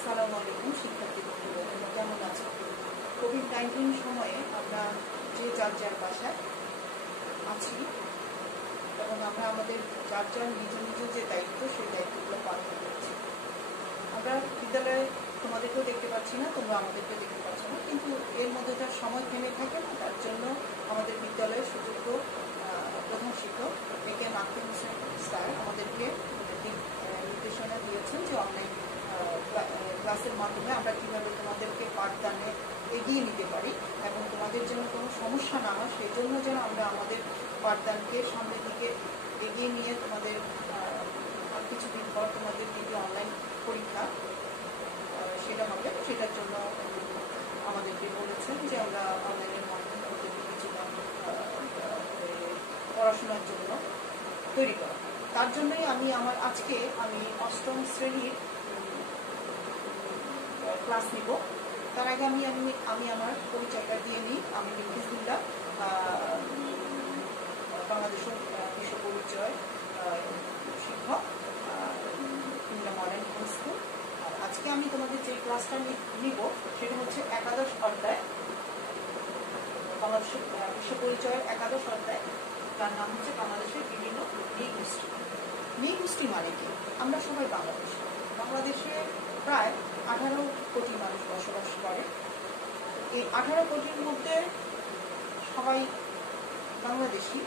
আসসালামু আলাইকুম শিক্ষার্থী বন্ধুরা, তোমরা কেমন আছো? কোভিড-19 সময়ে আমরা যে যার যার বাসায় আছি এবং আমরা আমাদের যার যার নিজ নিজ যে দায়িত্ব সেই দায়িত্বগুলো পালন করছি। আমরা বিদ্যালয়ে তোমাদেরকেও দেখতে পাচ্ছি না, তোমরা আমাদেরকেও দেখতে পাচ্ছ না, কিন্তু এর মধ্যে যার সময় থেমে থাকে না, তার জন্য আমাদের বিদ্যালয়ের সুযোগ্য প্রধান শিক্ষক একে আখতার হোসেন স্যার আমাদেরকে নির্দেশনা দিয়েছেন যে অনলাইন ক্লাসের মাধ্যমে আমরা কীভাবে তোমাদেরকে পাঠদানে এগিয়ে নিতে পারি এবং তোমাদের জন্য কোনো সমস্যা না হয় সেই জন্য যেন আমরা আমাদের পাঠদানকে সামনের দিকে এগিয়ে নিয়ে তোমাদের আর কিছুদিন পর তোমাদের দ্বিতীয় অনলাইন পরীক্ষা সেটা হবে, সেটার জন্য আমাদেরকে বলেছেন যে আমরা অনলাইনের মাধ্যমে ওদেরকে কিছুটা পড়াশোনার জন্য তৈরি করা। তার জন্যই আমি অষ্টম শ্রেণীর ক্লাস নিব। তার আগে আমি আমার পরিচয়টা দিয়ে নিই। আমি হিজবুল্লাহ, বাংলাদেশের বিশ্ব পরিচয় শিক্ষক, কুমিল্লা মডার্ন হাই স্কুল। আর আজকে আমি তোমাদের যে ক্লাসটা নিব সেটা হচ্ছে একাদশ অধ্যায়, বাংলাদেশের বিশ্ব পরিচয়ের একাদশ অধ্যায়। তার নাম হচ্ছে বাংলাদেশের বিভিন্ন নৃগোষ্ঠী। নৃগোষ্ঠী মানে কি? আমরা সবাই বাংলাদেশে প্রায় 18 কোটি মানুষ বসবাস করে। এই 18 কোটির মধ্যে সবাই বাংলাদেশি,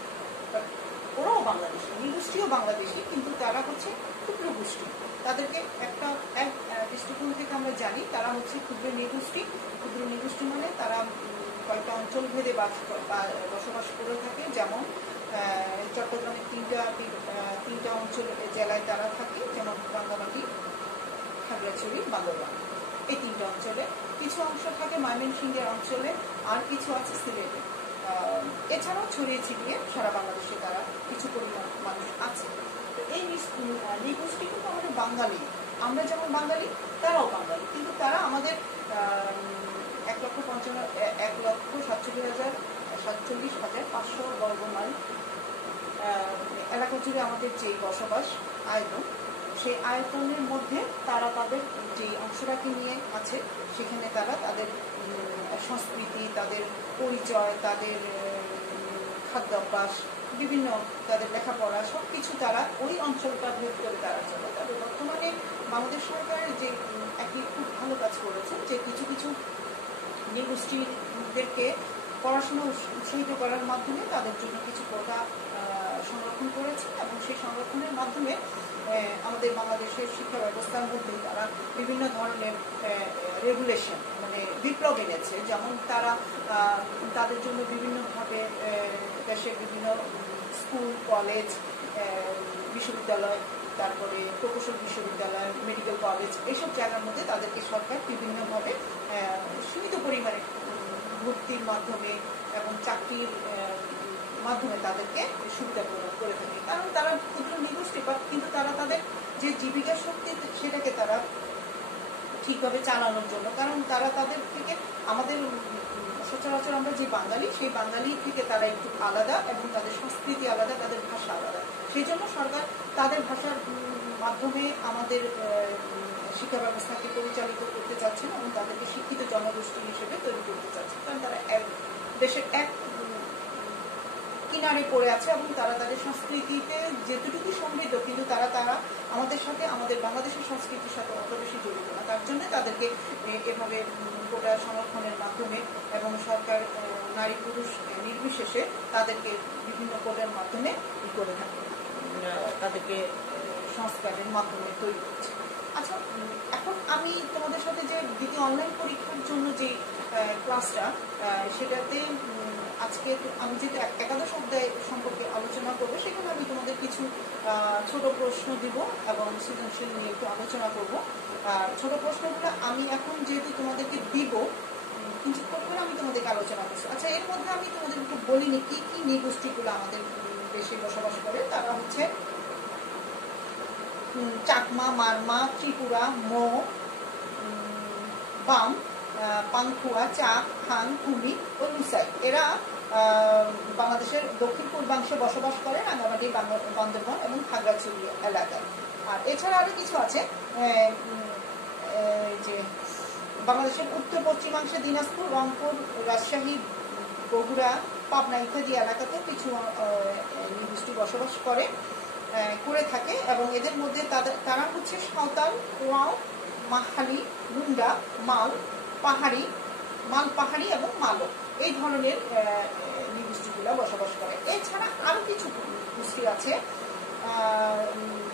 ওরাও বাংলাদেশি, নৃগোষ্ঠীও বাংলাদেশি, কিন্তু তারা হচ্ছে ক্ষুদ্র গোষ্ঠী। তাদেরকে এক দৃষ্টিকোণ থেকে আমরা জানি তারা হচ্ছে ক্ষুদ্র নৃগোষ্ঠী। ক্ষুদ্র নৃগোষ্ঠী মানে তারা কয়েকটা অঞ্চল ভেদে বসবাস করে থাকে। যেমন চট্টগ্রামের তিনটা অঞ্চল জেলায় তারা থাকে, যেমন রাঙ্গামাটি, খাগড়াছড়ি, বান্দরবান। এই তিনটা অঞ্চলে কিছু অংশ থাকে ময়মনসিংহের অঞ্চলে, আর কিছু আছে সিলেটে। এছাড়াও ছড়িয়ে ছিটিয়ে সারা বাংলাদেশে তারা কিছু পরিমাণ মানুষ আছে। তো এই নৃগোষ্ঠী কিন্তু আমাদের বাঙালি। আমরা যেমন বাঙালি, তারাও বাঙালি, কিন্তু তারা আমাদের 1,47,500 বর্গমাইল এলাকা জুড়ে আমাদের যে বসবাস আয়তন, সেই আয়তনের মধ্যে তারা তাদের যে অংশটাকে নিয়ে আছে সেখানে তারা তাদের সংস্কৃতি, তাদের পরিচয়, তাদের খাদ্যাভ্যাস, বিভিন্ন তাদের লেখাপড়া সব কিছু তারা ওই অঞ্চলটা ভেদ করে তারা চলে। তবে বর্তমানে বাংলাদেশ সরকারের যে একটি খুব ভালো কাজ করেছে যে কিছু কিছু নৃগোষ্ঠীদেরকে পড়াশোনা উৎসাহিত করার মাধ্যমে তাদের জন্য কিছু কোটা সংরক্ষণ করেছে এবং সেই সংরক্ষণের মাধ্যমে আমাদের বাংলাদেশের শিক্ষা ব্যবস্থার মধ্যে তারা বিভিন্ন ধরনের রেগুলেশন মানে বিপ্লব এনেছে। যেমন তারা তাদের জন্য বিভিন্নভাবে দেশের বিভিন্ন স্কুল, কলেজ, বিশ্ববিদ্যালয়, তারপরে প্রকৌশল বিশ্ববিদ্যালয়, মেডিকেল কলেজ, এইসব জায়গার মধ্যে তাদেরকে সরকার বিভিন্নভাবে সীমিত পরিমাণে ভর্তির মাধ্যমে এবং চাকরির মাধ্যমে তাদেরকে সুবিধা প্রদান করে থাকে। কারণ তারা ক্ষুদ্র নৃগোষ্ঠী, কিন্তু তারা তাদের যে জীবিকা শক্তি সেটাকে তারা ঠিকভাবে চালানোর জন্য, কারণ তারা তাদের থেকে আমাদের সচরাচর আমরা যে বাঙালি, সেই বাঙালি থেকে তারা একটু আলাদা এবং তাদের সংস্কৃতি আলাদা, তাদের ভাষা আলাদা। সেই জন্য সরকার তাদের ভাষার মাধ্যমে আমাদের শিক্ষা ব্যবস্থাকে পরিচালিত করতে চাচ্ছেন এবং তাদেরকে শিক্ষিত জনগোষ্ঠী হিসেবে তৈরি করতে চাচ্ছেন। কারণ তারা দেশের এক কিনারে পড়ে আছে এবং তারা তাদের সংস্কৃতিতে যেটুকু সমৃদ্ধ, কিন্তু তারা আমাদের সাথে, আমাদের বাংলাদেশের সংস্কৃতির সাথে অত বেশি জড়িত না। তার জন্য তাদেরকে এভাবে কোটা সংরক্ষণের মাধ্যমে এবং সরকার নারী পুরুষ নির্বিশেষে তাদেরকে বিভিন্ন কোটার মাধ্যমে করে থাকে, তাদেরকে সংস্কারের মাধ্যমে তৈরি করছে। আচ্ছা, এখন আমি তোমাদের সাথে যে দ্বিতীয় অনলাইন পরীক্ষার জন্য যে ক্লাসটা, সেটাতে আজকে আমি যেহেতু একাদশ অধ্যায় সম্পর্কে আলোচনা করবো, সেখানে আমি তোমাদের কিছু ছোট প্রশ্ন দিব এবং সৃজনশীল নিয়ে একটু আলোচনা করবো। ছোট প্রশ্নগুলো আমি এখন যেহেতু তোমাদেরকে দিব, কিছুক্ষণ করে আমি তোমাদেরকে আলোচনা করছি। আচ্ছা, এর মধ্যে আমি তোমাদেরকে বলিনি কি কি নৃগোষ্ঠীগুলো আমাদের দেশে বসবাস করে। তারা হচ্ছে চাকমা, মারমা, ত্রিপুরা, মো, বাম, পাংখুয়া, চাক, হান, কুমি ও লুসাই। এরা বাংলাদেশের দক্ষিণ পূর্বাংশে বসবাস করে, রাঙ্গামাটি, বান্দরবান এবং খাগড়াছড়ি এলাকায়। আর এছাড়া আরো কিছু আছে, যে বাংলাদেশের উত্তর পশ্চিমাংশে দিনাজপুর, রংপুর, রাজশাহী, বগুড়া, পাবনা ইত্যাদি এলাকাতেও কিছু নৃগোষ্ঠী বসবাস করে থাকে এবং এদের মধ্যে তারা হচ্ছে সাঁওতাল, ওয়াও, মাহালি, মুন্ডা, মাল পাহাড়ি এবং মালক, এই ধরনের নৃগোষ্ঠীগুলো বসবাস করে। এছাড়া আরো কিছু গোষ্ঠী আছে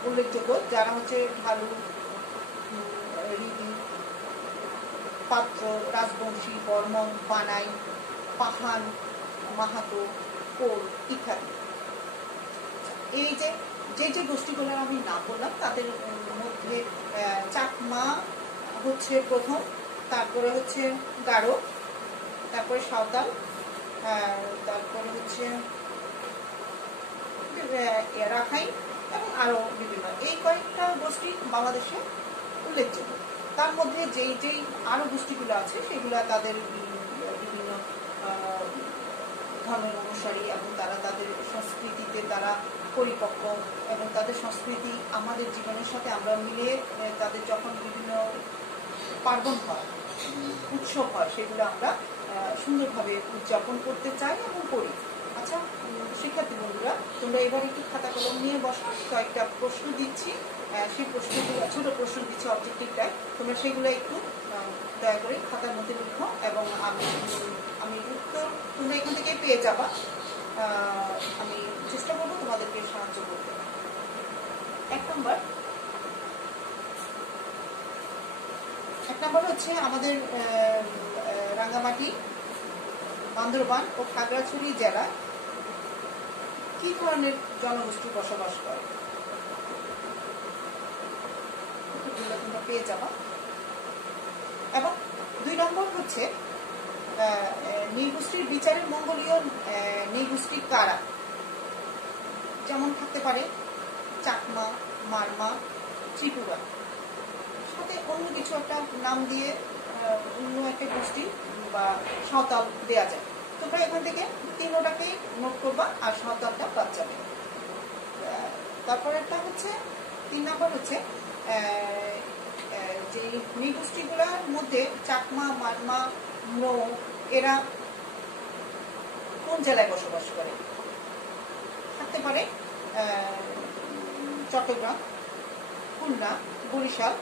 উল্লেখযোগ্য, যারা হচ্ছে ভালু, রিদি, পাত্র, রাজবংশী, বর্মন, বানাই, পাহান, মাহাতো, কোল ইত্যাদি। এই যে গোষ্ঠীগুলো আমি নাম বললাম তাদের মধ্যে চাকমা হচ্ছে প্রথম, তারপরে হচ্ছে গারো, তারপরে সাঁওতাল, তারপরে হচ্ছে রাখাইন এবং আরো বিভিন্ন, এই কয়েকটা গোষ্ঠী বাংলাদেশে উল্লেখযোগ্য। তার মধ্যে যেই আরো গোষ্ঠীগুলো আছে সেগুলো তাদের বিভিন্ন ধর্মের অনুসারী এবং তারা তাদের সংস্কৃতিতে তারা পরিপক্ক এবং তাদের সংস্কৃতি আমাদের জীবনের সাথে আমরা মিলে তাদের যখন বিভিন্ন পার্বণ হয়, উৎসব হয়, সেগুলো আমরা সুন্দরভাবে উদযাপন করতে চাই এবং করি। আচ্ছা শিক্ষার্থী বন্ধুরা, তোমরা এবার একটু খাতা কলম নিয়ে বসো, কয়েকটা প্রশ্ন দিচ্ছি, সেই প্রশ্নগুলো ছোট প্রশ্ন দিচ্ছি অবজেক্টিভ টাইপ, তোমরা সেগুলো একটু দয়া করে খাতার মধ্যে লিখো এবং আমি উত্তর তোমরা এখান থেকে পেয়ে যাবা। আমি চেষ্টা করবো তোমাদেরকে সাহায্য করতে। এক নম্বর হচ্ছে আমাদের রাঙ্গামাটি, বান্দরবান ও খাগড়াছড়ি জেলায় কি ধরনের জনগোষ্ঠী বসবাস করে? তোমরা পেয়ে যাবা। এবং 2 নম্বর হচ্ছে নৃগোষ্ঠীর বিচারের মঙ্গোলীয় নৃগোষ্ঠী কারা? যেমন থাকতে পারে চাকমা, মারমা, ত্রিপুরা, সাথে অন্য কিছু একটা নাম দিয়ে অন্য একটা গোষ্ঠী বা সাঁওতাল দেয়া যায়। তোমরা এখান থেকে 3টাকেই নোট করবা আর সাঁওতালটা বাদ যাবে। তারপর একটা হচ্ছে 3 নম্বর হচ্ছে যে নৃগোষ্ঠীগুলোর মধ্যে চাকমা, মারমা, ম্রো এরা কোন জেলায় বসবাস করে? থাকতে পারে চট্টগ্রাম, খুলনা, বরিশাল,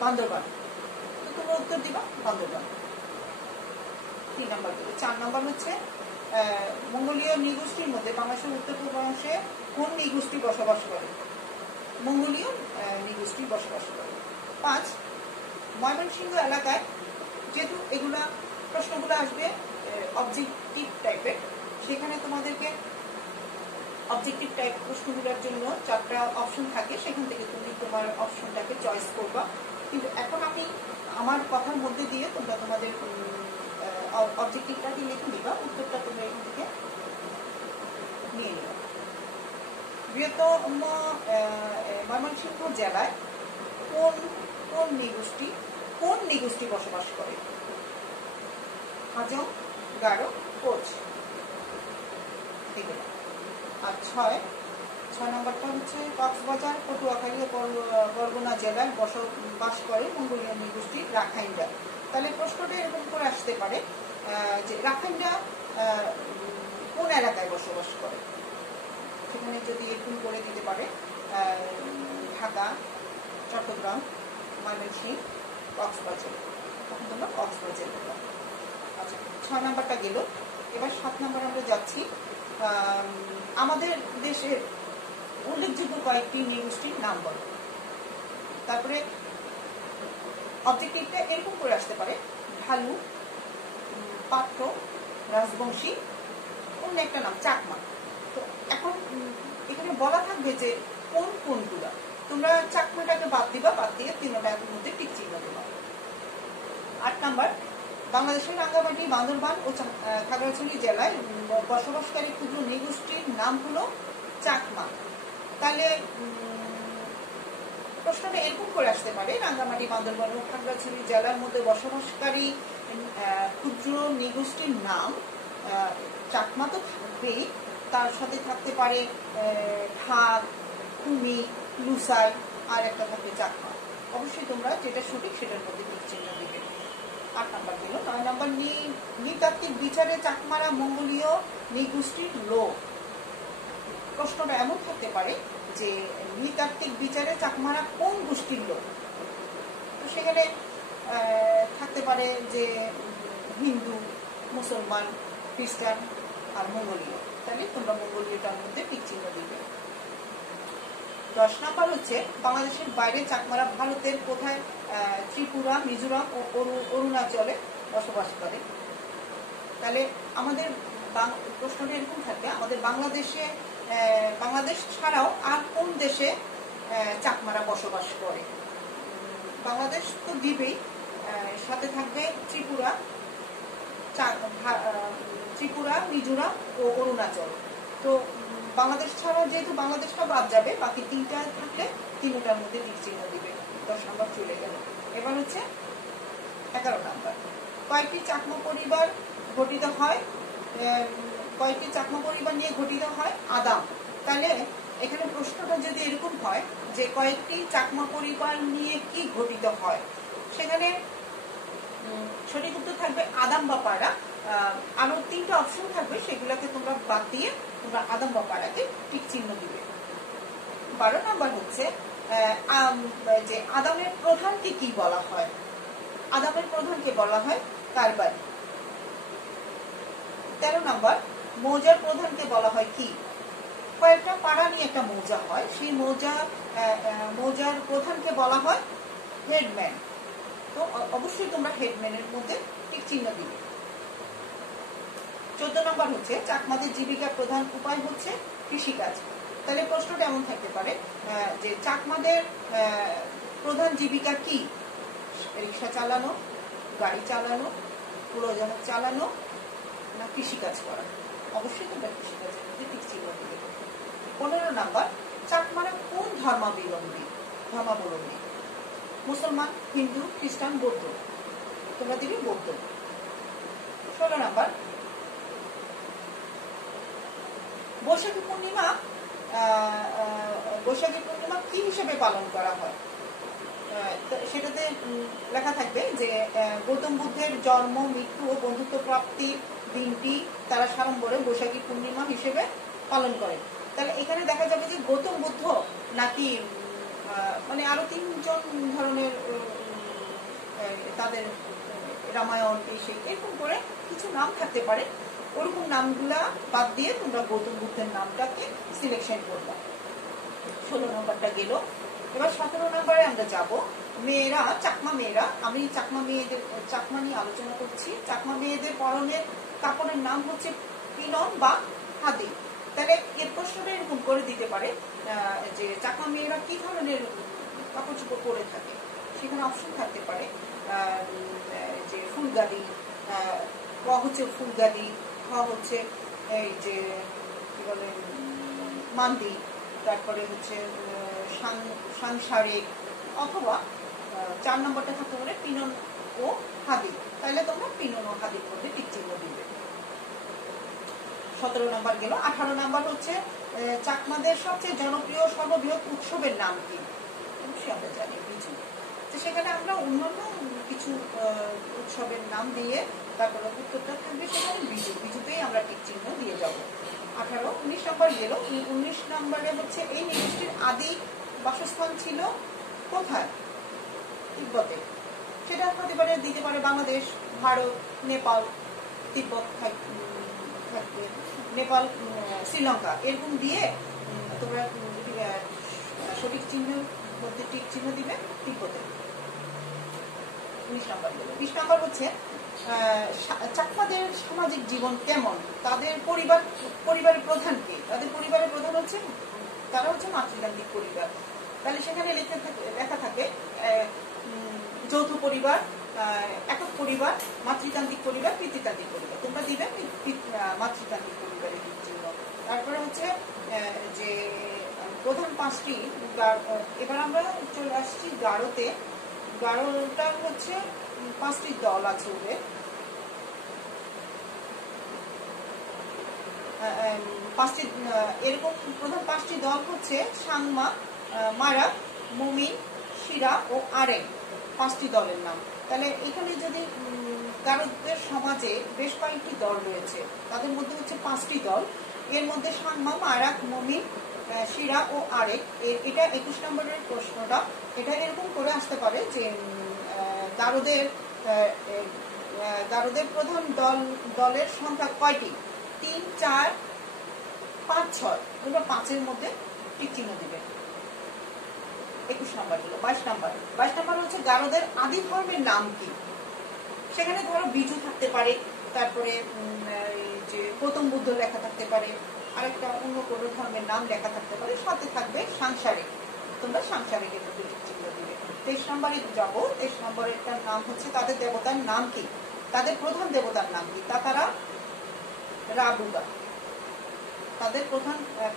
বান্দরবান। তো তোমরা উত্তর দিবা বান্দরবান। 3 নম্বর। 4 নম্বর হচ্ছে মঙ্গোলীয় নৃগোষ্ঠীর মধ্যে বাংলাদেশের উত্তর পূর্বাংশে কোন নৃগোষ্ঠী বসবাস করে? মঙ্গোলীয় নৃগোষ্ঠী বসবাস করে। 5 ময়মনসিংহ এলাকায়, যেহেতু এগুলা প্রশ্নগুলো আসবে অবজেক্টিভ টাইপের, সেখানে তোমাদেরকে অবজেক্টিভ টাইপ প্রশ্নগুলোর জন্য 4টা অপশন থাকে, সেখান থেকে তুমি তোমার অপশনটাকে চয়েস করবা। কিন্তু এখন আমি আমার কথার মধ্যে দিয়ে তোমরা তোমাদের অবজেক্টিভটাকে লিখে নিবা, উত্তরটা তোমরা এখান থেকে নিয়ে নিবা। বৃহত্তম ময়মনসিংহ জেলায় কোন নৃগোষ্ঠী বসবাস করে? হাজং, গারো, কোচ, এগুলো। আর 6 নম্বরটা হচ্ছে কক্সবাজার, পটুয়াখালী ও বরগুনা জেলায় বসবাস করে মঙ্গোলীয় নৃগোষ্ঠী রাখাইনরা। তাহলে প্রশ্নটা এরকম করে আসতে পারে যে রাখাইনরা কোন এলাকায় বসবাস করে? সেখানে যদি এরকম করে দিতে পারে ঢাকা, চট্টগ্রাম, ময়মনসিংহ, কক্সবাজার, তখন তোমরা কক্সবাজার বলবা। আচ্ছা 6 নম্বরটা গেল। এবার 7 নম্বর আমরা যাচ্ছি। আমাদের দেশের উল্লেখযোগ্য কয়েকটি নৃগোষ্ঠীর নাম বল। তারপরে অবজেক্টিভটা এরকম করে আসতে পারে ভালু, পাত্র, রাজবংশী, অন্য একটা নাম চাকমা। তো এখন এখানে বলা থাকবে যে কোনগুলা, তোমরা চাকমাটাকে বাদ দিবা, বাদ দিয়ে 3টার মধ্যে টিক চিহ্ন দেবা। 8 নম্বর বাংলাদেশের রাঙ্গামাটি, বান্দরবান ও খাগড়াছড়ি জেলায় বসবাসকারী ক্ষুদ্র নৃগোষ্ঠীর নাম হলো চাকমা। তাহলে প্রশ্নটা এরকম করে আসতে পারে রাঙ্গামাটি, বান্দরবান ও খাগড়াছড়ি জেলার মধ্যে বসবাসকারী ক্ষুদ্র নৃগোষ্ঠীর নাম চাকমা তো থাকবেই, তার সাথে থাকতে পারে ঠাক, কুমি, লুসাই, আর একটা থাকবে চাকমা। অবশ্যই তোমরা যেটা সঠিক সেটার মধ্যে টিক চিহ্ন দিবে। 8 নাম্বার গেল। 9 নাম্বার নৃতাত্ত্বিক বিচারে চাকমারা মঙ্গোলীয় নৃগোষ্ঠীর লোক। প্রশ্নটা এমন থাকতে পারে যে নৃতাত্ত্বিক বিচারে চাকমারা কোন গোষ্ঠীর লোক। তো সেখানে থাকতে পারে যে হিন্দু, মুসলমান, খ্রিস্টান আর মঙ্গোলীয়। তাহলে তোমরা মঙ্গোলীয়টার মধ্যে টিক চিহ্ন দিবে। 10 নাম্বার হচ্ছে বাংলাদেশের বাইরে চাকমারা ভারতের কোথায় ত্রিপুরা, মিজোরাম ও অরুণাচলে বসবাস করে। তাহলে আমাদের প্রশ্নটা এরকম থাকবে, আমাদের বাংলাদেশ ছাড়াও আর কোন দেশে চাকমারা বসবাস করে। বাংলাদেশ তো দিবেই, সাথে থাকবে ত্রিপুরা, মিজোরাম ও অরুণাচল। তো বাংলাদেশ ছাড়াও যেহেতু বাংলাদেশটা বাদ যাবে, বাকি 3টা থাকলে 3টার মধ্যে টিক চিহ্ন দিবে। 10 নাম্বার চলে গেল। এবার হচ্ছে 11 নাম্বার, কয়েকটি চাকমা পরিবার গঠিত হয়, কয়েকটি চাকমা পরিবার নিয়ে গঠিত হয় আদাম। তাহলে এখানে প্রশ্নটা যদি এরকম হয় যে কয়েকটি চাকমা পরিবার নিয়ে কি গঠিত হয়, সেখানে সঠিক উত্তর থাকবে আদাম বা পাড়া। আরো 3টা অপশন থাকবে, সেগুলোকে তোমরা বাদ দিয়ে তোমরা আদাম বা পাড়াকে টিক চিহ্ন দিবে। 12 নাম্বার হচ্ছে যে আদামের প্রধানকে কি বলা হয়। আদামের প্রধানকে বলা হয় কারবারি। 13 নাম্বার, মৌজার প্রধানকে বলা হয় কি। কয়েকটা পাড়া নিয়ে একটা মৌজা হয়, সেই মৌজার প্রধানকে বলা হয় হেডম্যান। তো অবশ্যই তোমরা হেডম্যানের মধ্যে টিক চিহ্ন দিবে। 14 নাম্বার হচ্ছে চাকমাদের জীবিকার প্রধান উপায় হচ্ছে কৃষিকাজ। তাহলে প্রশ্নটা এমন থাকতে পারে যে চাকমাদের প্রধান জীবিকা কি। রিক্সা চালানো, গাড়ি চালানো, উড়োজাহাজ চালানো না কৃষিকাজ করা। অবশ্যই তোমরা কৃষিকাজের মধ্যে টিক চিহ্ন দিবে। 15 নাম্বার, চাকমারা কোন ধর্মাবলম্বী। মুসলমান, হিন্দু, খ্রিস্টান, বৌদ্ধ। তোমরা দিবে বৌদ্ধ। 16 নাম্বার, বৈশাখী পূর্ণিমা কি হিসেবে পালন করা হয়। সেটাতে লেখা থাকবে যে গৌতম বুদ্ধের জন্ম, মৃত্যু ও বন্ধুত্ব প্রাপ্তির দিনটি তারা সাড়ম্বরে বৈশাখী পূর্ণিমা হিসেবে পালন করে। তাহলে এখানে দেখা যাবে যে গৌতম বুদ্ধ নাকি মানে আরো 3জন ধরনের তাদের রামায়ণ এরকম করে কিছু নাম থাকতে পারে। ওরকম নামগুলা বাদ দিয়ে তোমরা গৌতম বুদ্ধের নামটাকে সিলেকশন করবা। 16 নম্বরটা গেল। এবার 17 নম্বরে আমরা যাব। চাকমা মেয়েরা, আমি চাকমা নিয়ে আলোচনা করছি। চাকমা মেয়েদের পরনের কাপড়ের নাম হচ্ছে পিনন বা হাদি। তাহলে এর প্রশ্নটা এরকম করে দিতে পারে যে চাকমা মেয়েরা কি ধরনের কাপড় চোপড় পরে থাকে। সেখানে অপশন থাকতে পারে যে ফুলগাদি, ক হচ্ছে ফুলগাদি, খ হচ্ছে এই যে কি বলে মান্দি, তারপরে হচ্ছে সাংসারিক, অথবা 4 নম্বরটা থাকতে পারে পিনন ও হাদি। তাহলে তোমরা পিনন ও হাদির মধ্যে টিক চিহ্ন দিবে। 17 নম্বর গেল। 18 নম্বর হচ্ছে চাকমাদের সবচেয়ে জনপ্রিয় সর্ববৃহৎ উৎসবের নাম কি। অবশ্যই আমরা জানি বিজু। তো সেখানে আমরা অন্যান্য কিছু উৎসবের নাম দিয়ে তারপরে উত্তরটা থাকবে সেখানে বিজুতেই আমরা টিক চিহ্ন দিয়ে যাব। 18। 19 নম্বর গেল। 19 নম্বরে হচ্ছে এই নৃগোষ্ঠীর আদি বাসস্থান ছিল কোথায়। তিব্বতে। সেটা হতে পারে, দিতে পারে বাংলাদেশ, ভারত, নেপাল, তিব্বত থাকবে, নেপাল, শ্রীলঙ্কা, এরকম দিয়ে তোমরা সঠিক চিহ্নের মধ্যে টিক চিহ্ন দিবে তিব্বতে। 19 নম্বর গেল। 20 নম্বর হচ্ছে চাকমাদের সামাজিক জীবন কেমন, তাদের পরিবারের প্রধান কে। তাদের পরিবারের প্রধান হচ্ছে, তারা হচ্ছে মাতৃতান্ত্রিক পরিবার। তাহলে সেখানে লেখা থাকে যৌথ পরিবার, একক পরিবার, মাতৃতান্ত্রিক পরিবার, পিতৃতান্ত্রিক পরিবার। তোমরা দিবে মাতৃতান্ত্রিক পরিবারের চিহ্ন। তারপরে হচ্ছে যে প্রধান 5টি, এবার আমরা চলে আসছি গারোতে। গারোটার হচ্ছে 5টি দল আছে ওদের। এরকম প্রধান 5টি দল হচ্ছে সাংমা, মারা, মুমিন, শিরা ও আরেক 5টি দলের নাম। তাহলে এখানে যদি গারোদের সমাজে বেশ কয়েকটি দল রয়েছে, তাদের মধ্যে হচ্ছে 5টি দল। এর মধ্যে সাংমা, মারাক, মমিন, শিরা ও আরেক। এটা 21 নম্বরের প্রশ্নটা। এটা এরকম করে আসতে পারে যে গারোদের প্রধান দলের সংখ্যা কয়টি? 3, 4, 5, 6। তোমরা 5-এর মধ্যে টিক চিহ্ন দিবে। 21 নম্বর হলো। 22 নম্বর হচ্ছে গারোদের আদি ধর্মের নাম কি? সেখানে ধরো বিজু থাকতে পারে, তারপরে যে গৌতম বুদ্ধ লেখা থাকতে পারে, আরেকটা অন্য কোনো ধর্মের নাম লেখা থাকতে পারে, সাথে থাকবে সাংসারিক। তোমরা সাংসারিকের মধ্যে চিহ্ন দিবে। 23 নম্বরে যাবো। 23 নম্বরের নাম হচ্ছে তাদের দেবতার নাম কি? তাদের প্রধান দেবতার নাম কি? তাতারা রাবুগা। তাদের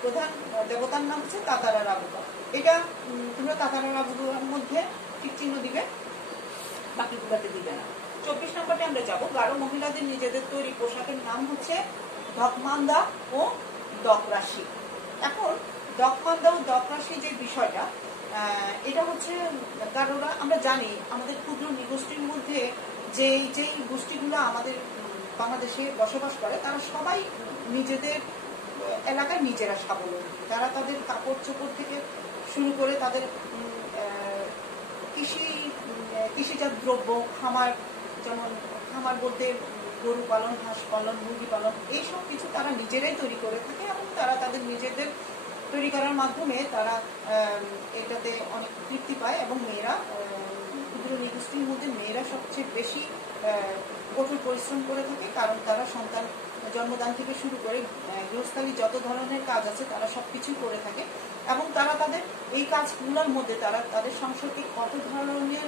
প্রধান দেবতার নাম হচ্ছে তাতারা রাবুগা। এটা তোমরা তাতারা রাবুগার মধ্যে ঠিক চিহ্ন দিবে, বাকিগুলোতে দিবে না। 24 নম্বরে আমরা যাবো। গারো মহিলাদের নিজেদের তৈরি পোশাকের নাম হচ্ছে দকমান্দা ও দকরাশি। এখন দকমান্দা ও দকরাশি যে বিষয়টা, এটা হচ্ছে গারোরা, আমরা জানি আমাদের ক্ষুদ্র নিগোষ্ঠীর মধ্যে যেই গোষ্ঠীগুলো আমাদের বাংলাদেশে বসবাস করে, তারা সবাই নিজেদের এলাকায় নিজেরা স্বাবলম্বী। তারা তাদের কাপড় চোপড় থেকে শুরু করে তাদের কৃষিজাত দ্রব্য, খামার, যেমন খামার বলতে গরু পালন, হাঁস পালন, মুরগি পালন, এইসব কিছু তারা নিজেরাই তৈরি করে থাকে এবং তারা তাদের নিজেদের তৈরি করার মাধ্যমে তারা এটাতে অনেক তৃপ্তি পায়। এবং মেয়েরা, ক্ষুদ্র নিগোষ্ঠীর মধ্যে মেয়েরা সবচেয়ে বেশি কঠোর পরিশ্রম করে থাকে, কারণ তারা সন্তান জন্মদান থেকে শুরু করে গৃহস্থালী যত ধরনের কাজ আছে তারা সবকিছু করে থাকে। এবং তারা তাদের এই কাজগুলোর মধ্যে তারা তাদের সংসারকে কত ধরনের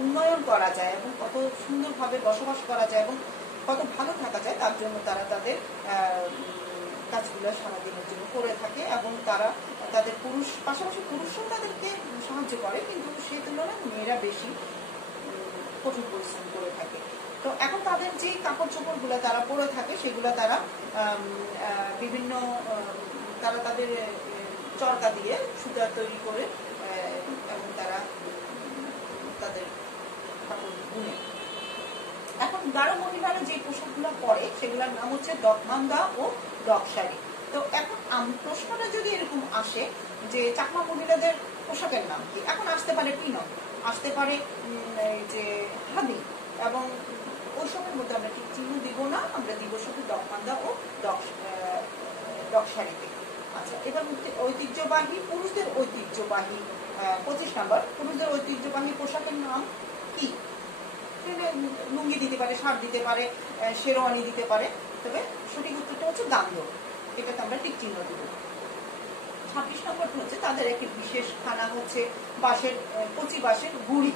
উন্নয়ন করা যায় এবং কত সুন্দরভাবে বসবাস করা যায় এবং কত ভালো থাকা যায়, তার জন্য তারা তাদের কাজগুলো সারাদিনের জন্য করে থাকে। এবং তারা তাদের পাশাপাশি পুরুষও তাদেরকে সাহায্য করে, কিন্তু সেই তুলনায় মেয়েরা বেশি কঠোর পরিশ্রম করে থাকে। তো এখন তাদের যে কাপড় চোপড় গুলো তারা পরে থাকে, সেগুলো তারা বিভিন্ন তারা তাদের চরকা দিয়ে সুতা তৈরি করে এবং তারা তাদের কাপড় বুনে। এখন গারো মহিলারা যে পোশাকগুলো পরে সেগুলোর নাম হচ্ছে দকমান্দা ও দকশাড়ি। তো এখন প্রশ্নটা যদি এরকম আসে যে চাকমা মহিলাদের পোশাকের নাম কি, এখন আসতে পারে পিনক, আসতে পারে যে হাদি, এবং ওইসবের মধ্যে আমরা ঠিক চিহ্ন দিব না, আমরা দিব শুধু দকমান্দা ও দকশাড়িতে। আচ্ছা, এবার ঐতিহ্যবাহী পুরুষদের ঐতিহ্যবাহী 25 নম্বর, পুরুষদের ঐতিহ্যবাহী পোশাকের নাম কি? লুঙ্গি দিতে পারে, শার্ট দিতে পারে, শেরওয়ানি দিতে পারে, তবে সঠিক উত্তরটা হচ্ছে গান্ধ। এটাতে আমরা ঠিক চিহ্ন দিব। 26 নম্বরটা হচ্ছে তাদের একটি বিশেষ খানা হচ্ছে কচি বাঁশের গুড়ি।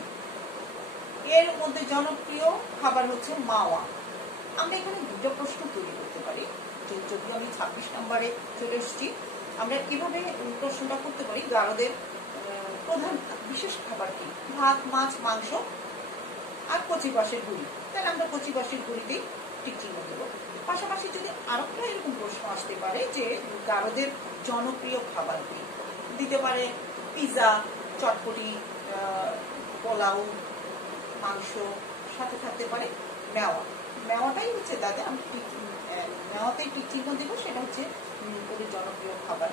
এর মধ্যে জনপ্রিয় খাবার হচ্ছে মাওয়া। আমরা এখানে দুটো প্রশ্ন তৈরি করতে পারি। যদি আমি 26 নম্বরে চলে এসেছি, আমরা কিভাবে প্রশ্নটা করতে পারি, গারোদের প্রধান বিশেষ খাবার কি? ভাত, মাছ, মাংস আর কচি বাঁশের গুড়ি। তাহলে আমরা কচি বাঁশের গুড়িতেই ঠিক চিহ্ন দেব। পাশাপাশি যদি আরেকটা এরকম প্রশ্ন আসতে পারে যে গারোদের জনপ্রিয় খাবার কি, দিতে পারে পিৎজা, চটপটি, পোলাও, মাংস, সাথে থাকতে পারে মেওয়া। মেওয়াটাই হচ্ছে তাদের, আমি মেওয়াতেই ঠিক চিহ্ন দেব, সেটা হচ্ছে ওদের জনপ্রিয় খাবার।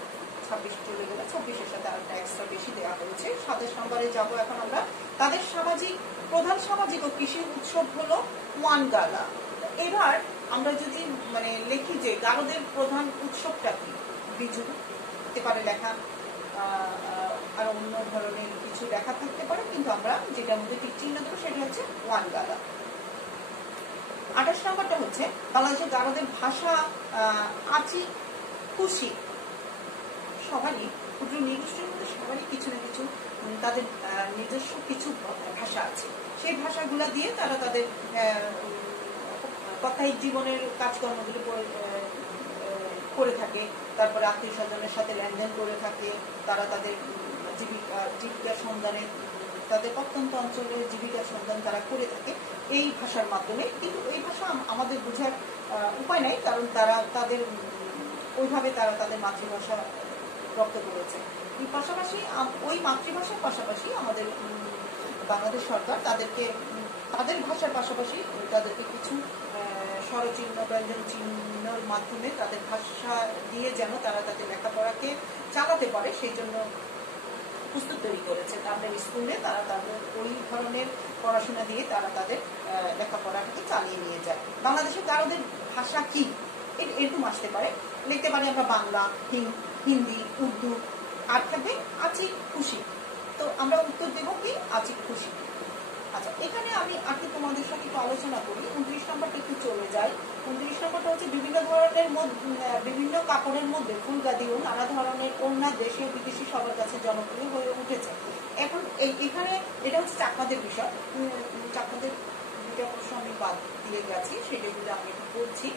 26 চলে গেলে, 26-এর সাথে আরেকটা এক্সট্রা বেশি দেওয়া হয়েছে। 27 নম্বরে যাবো এখন আমরা। তাদের প্রধান সামাজিক ও কৃষি উৎসব হলো ওয়ানগালা। এবার আমরা যদি লিখি যে গারোদের প্রধান উৎসবটা কি, বিজু হতে পারে লেখা, আর অন্য ধরনের কিছু লেখা থাকতে পারে, কিন্তু আমরা যেটার মধ্যে ঠিক চিহ্ন দেবো সেটা হচ্ছে ওয়ানগালা। 28 নম্বরটা হচ্ছে বাংলাদেশের গারোদের ভাষা আচি খুশি। সবারই, ক্ষুদ্র নিগোষ্ঠীর মধ্যে সবারই কিছু না কিছু তাদের নিজস্ব কিছু ভাষা আছে। সেই ভাষাগুলো দিয়ে তারা তাদের প্রাত্যহিক জীবনের কাজকর্মগুলো করে থাকে। তারপরে আত্মীয় স্বজনের সাথে লেনদেন করে থাকে। তারা তাদের জীবিকার সন্ধানে, তাদের প্রত্যন্ত অঞ্চলের জীবিকার সন্ধান তারা করে থাকে এই ভাষার মাধ্যমে। কিন্তু এই ভাষা আমাদের বোঝার উপায় নাই, কারণ তারা তাদের ওইভাবে তারা তাদের মাতৃভাষা রপ্ত করেছে। পাশাপাশি ওই মাতৃভাষার পাশাপাশি আমাদের বাংলাদেশ সরকার তাদেরকে তাদের ভাষার পাশাপাশি তাদেরকে কিছু স্বরচিহ্ন ব্যঞ্জন চিহ্নর মাধ্যমে তাদের ভাষা দিয়ে যেন তারা তাদের লেখাপড়াকে চালাতে পারে সেই জন্য পুস্তক তৈরি করেছে। তাদের স্কুলে তারা তাদের ওই ধরনের পড়াশোনা দিয়ে তারা তাদের লেখাপড়াটাকে চালিয়ে নিয়ে যায়। বাংলাদেশে তাদের ভাষা কি এরকম আসতে পারে, লিখতে পারি আমরা বাংলা, হিন্দি, উর্দু, আর থাকবে আছি খুশি। তো আমরা উত্তর দেব কি আছি খুশি। আচ্ছা, এখানে আমি আজকে তোমাদের সাথে একটু আলোচনা করি। 29 নম্বরটা একটু চলে যাই। 29 নম্বরটা হচ্ছে বিভিন্ন ধরনের বিভিন্ন কাপড়ের মধ্যে ফুলগাদি ও নানা ধরনের ওড়না দেশীয় বিদেশি সবার কাছে জনপ্রিয় হয়ে উঠেছে। এখন এখানে এটা হচ্ছে চাকমাদের বিষয়। চাকমাদের দুটা প্রশ্ন আমি বাদ দিয়ে গেছি, সেটাগুলো আমি একটু বলছি।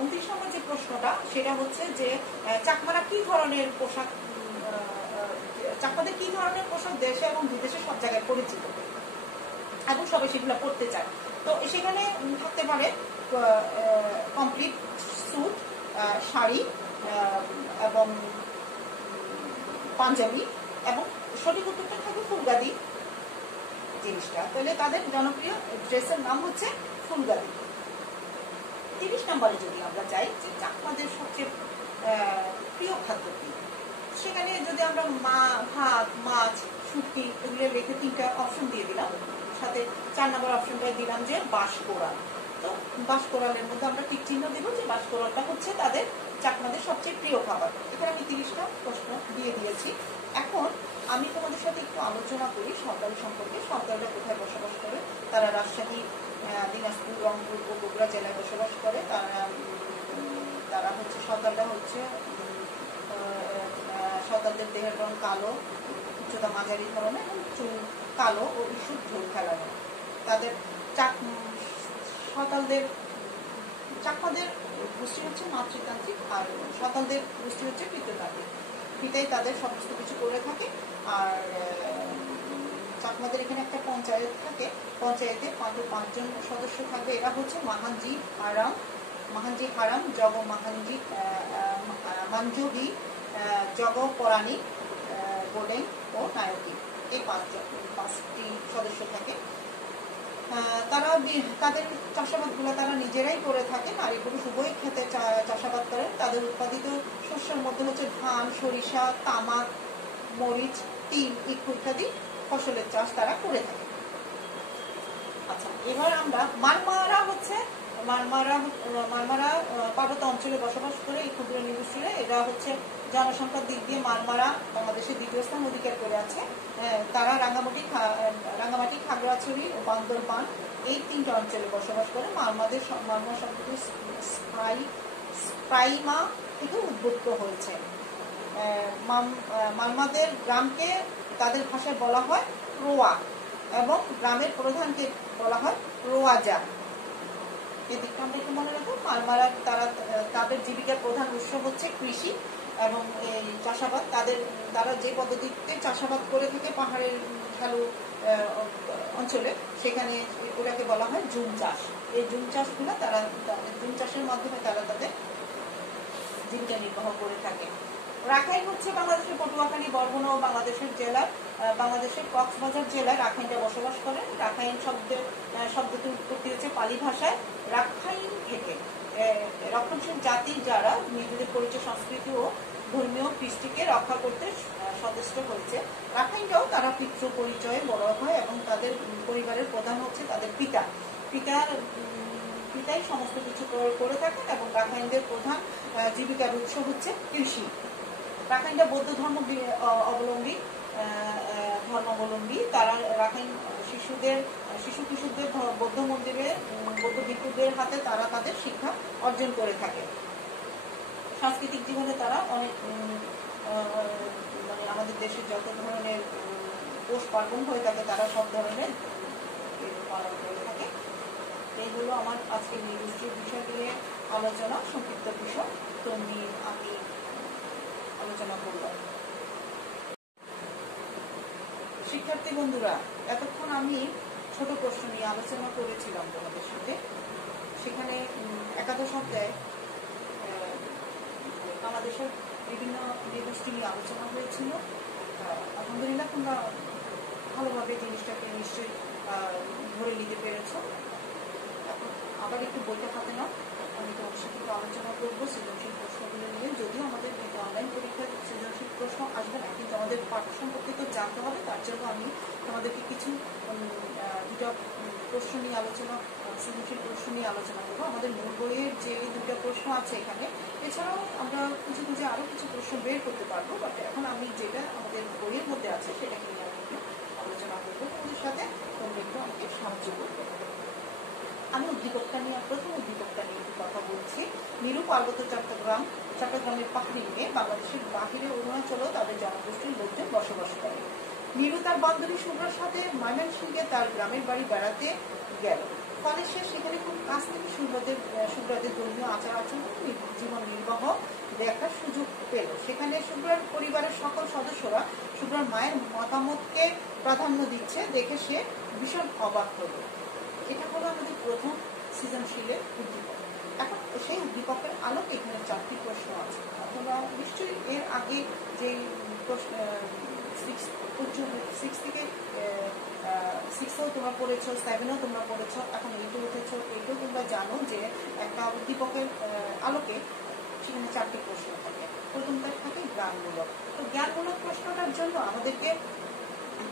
29 নম্বর যে প্রশ্নটা সেটা হচ্ছে যে চাকমারা কি ধরনের পোশাক, চাকমাদের কি ধরনের পোশাক দেশে এবং বিদেশে সব জায়গায় পরিচিত এবং সবাই সেগুলো পড়তে চায়। তো সেখানে থাকতে পারে কমপ্লিট স্যুট, শাড়ি এবং পাঞ্জাবি, এবং সঠিক উত্তরটা থাকবে ফুলগাদি জিনিসটা। তাহলে তাদের জনপ্রিয় ড্রেসের নাম হচ্ছে ফুলগাদি। 30 নম্বরে যদি আমরা যাই যে চাকমাদের সবচেয়ে প্রিয় খাদ্য কি, সেখানে যদি আমরা ভাত, মাছ, শুটকি এগুলো রেখে 3টা অপশন দিয়ে দিলাম, সাথে 4 নম্বর অপশনটা দিলাম যে বাঁশকোড়াল। তো বাঁশকোড়ালের মধ্যে আমরা টিক চিহ্ন দেবো যে বাঁশকোড়ালটা হচ্ছে তাদের চাকমাদের সবচেয়ে প্রিয় খাবার। এখানে আমি 30টা প্রশ্ন দিয়ে দিয়েছি। এখন আমি তোমাদের সাথে একটু আলোচনা করি সাঁওতাল সম্পর্কে। সাঁওতালরা কোথায় বসবাস করে? তারা রাজশাহী, দিনাজপুর, রংপুর ও বগুড়া জেলায় বসবাস করে। তারা হচ্ছে সাঁওতালরা হচ্ছে সাঁওতালদের দেহের রং কালো, উচ্চতা মাঝারি ধরনের এবং চুল কালো ও ইস্যুর ঝোল ফেলানো। তাদের চাকমাদের গোষ্ঠী হচ্ছে মাতৃতান্ত্রিক, আর সাঁওতালদের গোষ্ঠী হচ্ছে পিতৃতান্ত্রিক। পিতাই তাদের সমস্ত কিছু করে থাকে। আর চাকমাদের এখানে একটা পঞ্চায়েত থাকে, পঞ্চায়েতে 5জন সদস্য থাকবে। এরা হচ্ছে মাহাঞ্জি হারাম, জগ মাঞ্জুবি, জগ পরাণী, গোডেং ও নায়কি। এই 5টি সদস্য থাকে। তারা তাদের চাষাবাদগুলো তারা নিজেরাই করে থাকে। নারী পুরুষ উভয় ক্ষেত্রে চাষাবাদ করেন। তাদের উৎপাদিত শস্যের মধ্যে হচ্ছে ধান, সরিষা, তামাক, মরিচ, তিল ইত্যাদি ফসলের চাষ তারা করে থাকে। আচ্ছা, এবার আমরা মারমারা পার্বত্য অঞ্চলে বসবাস করে এই ক্ষুদ্র নিগোষ্ঠীরা। এরা হচ্ছে জনসংখ্যার দিক দিয়ে মারমারা বাংলাদেশের 2য় স্থান অধিকার করে আছে। তারা রাঙ্গামাটি, খাগড়াছড়ি ও বান্দরবান এই 3টা অঞ্চলে বসবাস করে। মারমা শব্দটি স্প্রাইমা থেকে উদ্ভূত হয়েছে। মারমাদের গ্রামকে তাদের ভাষায় বলা হয় রোয়া এবং গ্রামের প্রধানকে বলা হয় রোয়াজা। এই দিকটা আমরা একটু মনে রাখবো। মারমারা তাদের জীবিকার প্রধান উৎস হচ্ছে কৃষি এবং এই চাষাবাদ। তারা যে পদ্ধতিতে চাষাবাদ করে থাকে পাহাড়ের ঢালু অঞ্চলে, সেখানে ওটাকে বলা হয় জুম চাষ। এই জুম চাষগুলো জুম চাষের মাধ্যমে তারা তাদের জীবিকা নির্বাহ করে থাকে। রাখাইন হচ্ছে বাংলাদেশের পটুয়াখালী, বরগুনা ও বাংলাদেশের কক্সবাজার জেলায় রাখাইনরা বসবাস করে। রাখাইন শব্দটির উৎপত্তি হচ্ছে পালি ভাষায় রাখাইন থেকে। রক্ষণশীল জাতি যারা নিজেদের পরিচয়, সংস্কৃতি ও ধর্মীয় কৃষ্টিকে রক্ষা করতে সচেষ্ট হয়েছে। রাখাইনরাও তারা পিতৃ পরিচয়ে বড় হয় এবং তাদের পরিবারের প্রধান হচ্ছে তাদের পিতাই সমস্ত কিছু করে থাকেন এবং রাখাইনদের প্রধান জীবিকার উৎস হচ্ছে কৃষি। রাখাইনরা বৌদ্ধ ধর্মাবলম্বী। তারা রাখাইন শিশু কিশোরদের বৌদ্ধ মন্দিরে বৌদ্ধ ভিক্ষুদের হাতে তারা তাদের শিক্ষা অর্জন করে থাকে। সাংস্কৃতিক জীবনে তারা অনেক আমাদের দেশে যত ধরনের পৌষ পার্বণ হয়ে থাকে তারা সব ধরনের পালন করে থাকে। এই হলো আমার আজকের নির্দিষ্ট বিষয় নিয়ে আলোচনা, সংক্ষিপ্ত বিষয় তো নিয়ে আমি আলোচনা করলাম। শিক্ষার্থী বন্ধুরা, এতক্ষণ আমি ছোট প্রশ্ন নিয়ে আলোচনা করেছিলাম তোমাদের সাথে। সেখানে একাদশ অধ্যায়ে বাংলাদেশের বিভিন্ন নিগোষ্ঠী নিয়ে আলোচনা হয়েছিল। আলহামদুলিল্লাহ তোমরা ভালোভাবে জিনিসটাকে নিশ্চয়ই ধরে নিতে পেরেছ। এখন আবার একটু বইটা হাতে নাও, আমি তোমার সাথে একটু আলোচনা করবো সৃজনশীল প্রশ্নগুলো নিয়ে। যদিও আমাদের অনলাইন পরীক্ষায় সৃজনশীল প্রশ্ন আসবে না, কিন্তু আমাদের পাঠ্য সম্পর্কে তো জানতে হবে। তার জন্য আমি তোমাদেরকে কিছু দুটা প্রশ্ন নিয়ে সৃজনশীল প্রশ্ন নিয়ে আলোচনা করবো। আমাদের মূল বইয়ের যে দুটা প্রশ্ন আছে এখানে, এছাড়াও আমরা খুঁজে খুঁজে আরো কিছু প্রশ্ন বের করতে পারবো, বাট এখন আমি যেটা আমাদের বইয়ের মধ্যে আছে সেটাকে নিয়ে আমি একটু আলোচনা করবো তোমাদের সাথে। তোমরা একটু আমাকে সাহায্য করবে। আমি প্রথম উদ্দীপকটা নিয়ে একটু কথা বলছি। নিরু পার্বত্য চট্টগ্রামের পাহাড়ি নিয়ে বাংলাদেশের বাহিরে অরুণাচলেও তাদের জনগোষ্ঠীর লোকজন বসবাস করে। নিরু তার বান্ধবী শুভ্রার সাথে ময়মনসিংহে তার গ্রামের বাড়ি বেড়াতে গেল। ফলে সে সেখানে খুব কাছ থেকে শুভ্রাদের ধর্মীয় আচার আচরণ, জীবন নির্বাহ দেখার সুযোগ পেল। সেখানে শুভ্রার পরিবারের সকল সদস্যরা শুভ্রার মায়ের মতামতকে প্রাধান্য দিচ্ছে দেখে সে ভীষণ অবাক হলো। এটা হলো আমাদের প্রথম সৃজনশীলের উদ্দীপক। এখন সেই উদ্দীপকের আলোকে এখানে 4টি প্রশ্ন আছে। তোমরা নিশ্চয়ই এর আগে যে সিক্স থেকে 6-এও তোমরা পড়েছো, 7-এও তোমরা পড়েছো, এখন 8-এ উঠেছো, 8-এও তোমরা জানো যে একটা উদ্দীপকের আলোকে সেখানে 4টি প্রশ্ন থাকে। প্রথমটা থাকে জ্ঞানমূলক। তো জ্ঞানমূলক প্রশ্নটার জন্য আমাদেরকে